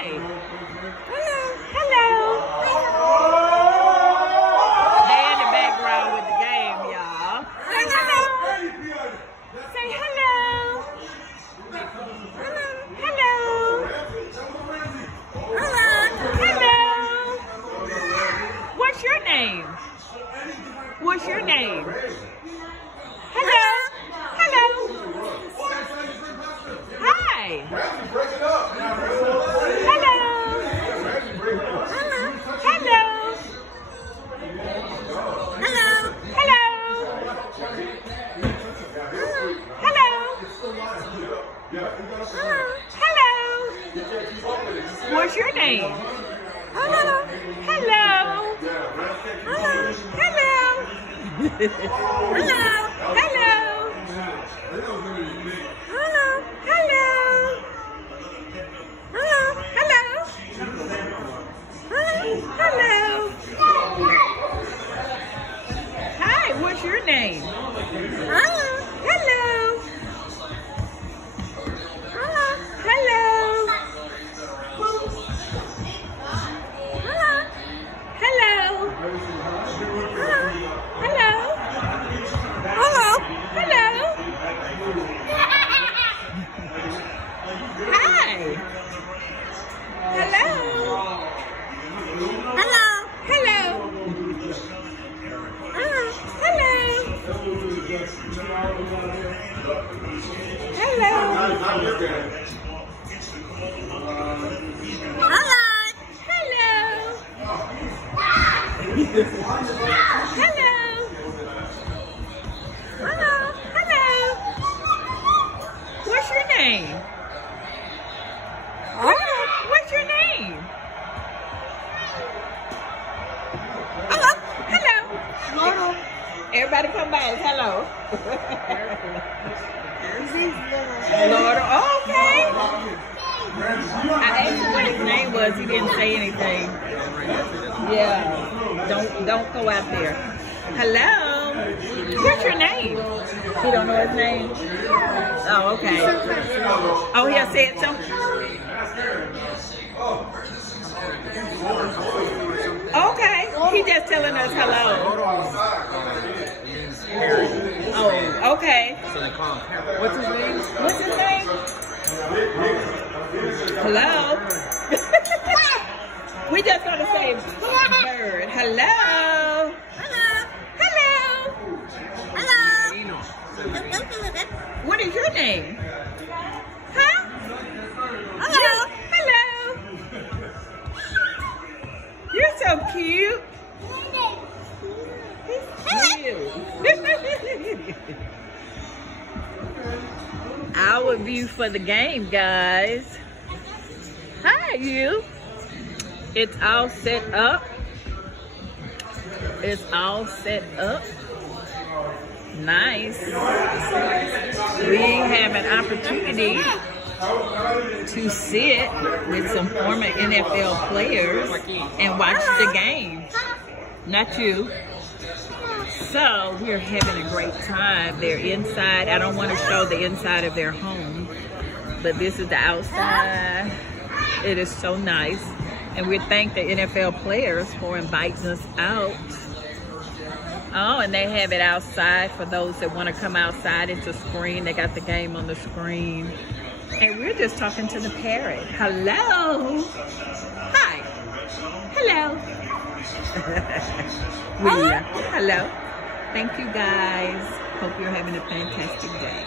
Hi. Hello. Hello. They're in the background with the game, y'all. Say hello. Say hello. Hello. Hello. What's your name? What's your name? Hello. Hello. Hi. Hello. Hello. Hello. Hello. What's your name? Hello. Hello. Hello. Hello. Hello. Hello. Hi, what's your name? Hello. Hello. Hello. Hello. Hello. Hi. Hello. What's your name? What's your name? Hello. Everybody come by. Hello. Lord, okay. I asked him what his name was. He didn't say anything. Yeah. Don't go out there. Hello. What's your name? You don't know his name? Oh, okay. Oh, he'll say it so. Okay. He just telling us hello. Oh, okay. What's his name? What's his name? Hello? We just gonna say bird. Hello? What is your name? Huh? Hello? You're so cute. Our view for the game, guys. Hi, you. It's all set up. It's all set up. Nice. We have an opportunity to sit with some former NFL players and watch the game. Not you. So we're having a great time. They're inside. I don't want to show the inside of their home, but this is the outside. It is so nice. And we thank the NFL players for inviting us out. Oh, and they have it outside for those that want to come outside. It's a screen. They got the game on the screen. And we're just talking to the parrot. Hello. Hi. Hello. Hello. Thank you, guys. Hope you're having a fantastic day.